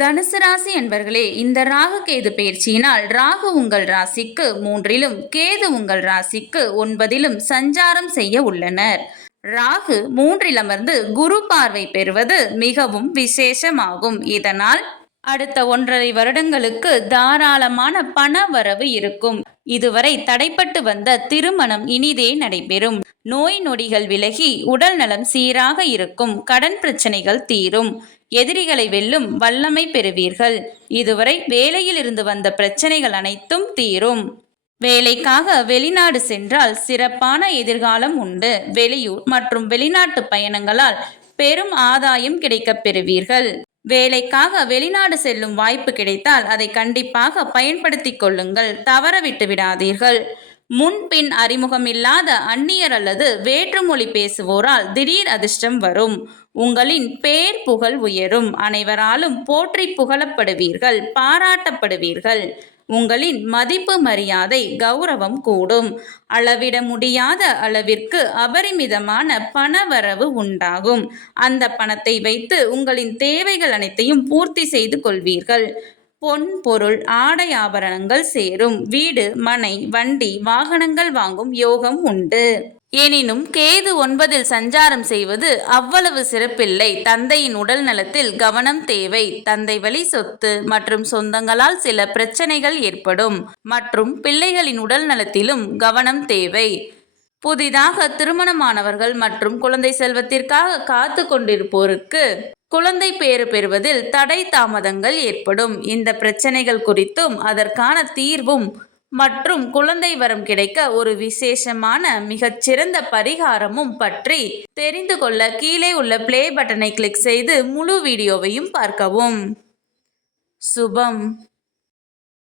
தனுசு ராசி என்பர்களே, இந்த ராகு கேது பயிற்சியினால் ராகு உங்கள் ராசிக்கு 3லும், கேது உங்கள் ராசிக்கு 9லும் சஞ்சாரம் செய்ய உள்ளனர். ராகு 3ல் அமர்ந்து குரு பார்வை பெறுவது மிகவும் விசேஷமாகும். இதனால் அடுத்த 1.5 வருடங்களுக்கு தாராளமான பண வரவு இருக்கும். இதுவரை தடைப்பட்டு வந்த திருமணம் இனிதே நடைபெறும். நோய் நொடிகள் விலகி உடல் நலம் சீராக இருக்கும். கடன் பிரச்சனைகள் தீரும். எதிரிகளை வெல்லும் வல்லமை பெறுவீர்கள். இதுவரை வேலையில் இருந்து வந்த பிரச்சனைகள் அனைத்தும் தீரும். வேலைக்காக வெளிநாடு சென்றால் சிறப்பான எதிர்காலம் உண்டு. வெளியூர் மற்றும் வெளிநாட்டு பயணங்களால் பெரும் ஆதாயம் கிடைக்கப் பெறுவீர்கள். வேலைக்காக வெளிநாடு செல்லும் வாய்ப்பு கிடைத்தால் அதை கண்டிப்பாக பயன்படுத்திக் கொள்ளுங்கள். தவற விட்டு விடாதீர்கள். முன்பின் அறிமுகமில்லாத அந்நியர் அல்லது வேற்றுமொழி பேசுவோரால் திடீர் அதிர்ஷ்டம் வரும். உங்களின் பேர் புகழ் உயரும். அனைவராலும் போற்றி புகழப்படுவீர்கள், பாராட்டப்படுவீர்கள். உங்களின் மதிப்பு மரியாதை கௌரவம் கூடும். அளவிட முடியாத அளவிற்கு அபரிமிதமான பணவரவு உண்டாகும். அந்த பணத்தை வைத்து உங்களின் தேவைகள் அனைத்தையும் பூர்த்தி செய்து கொள்வீர்கள். பொன் பொருள் ஆடை ஆபரணங்கள் சேரும். வீடு மனை வண்டி வாகனங்கள் வாங்கும் யோகம் உண்டு. எனினும் கேது 9ல் சஞ்சாரம் செய்வது அவ்வளவு சிறப்பில்லை. தந்தையின் உடல் நலத்தில் கவனம் தேவை. தந்தை வழி சொத்து மற்றும் சொந்தங்களால் சில பிரச்சனைகள் ஏற்படும். மற்றும் பிள்ளைகளின் உடல் நலத்திலும் கவனம் தேவை. புதிதாக திருமணமானவர்கள் மற்றும் குழந்தை செல்வத்திற்காக காத்து கொண்டிருப்போருக்கு குழந்தை பேறு பெறுவதில் தடை தாமதங்கள் ஏற்படும். இந்த பிரச்சனைகள் குறித்தும் அதற்கான தீர்வும் மற்றும் குழந்தை வரம் கிடைக்க ஒரு விசேஷமான மிகச்சிறந்த பரிகாரமும் பற்றி தெரிந்து கொள்ள கீழே உள்ள பிளே பட்டனை கிளிக் செய்து முழு வீடியோவையும் பார்க்கவும். சுபம்.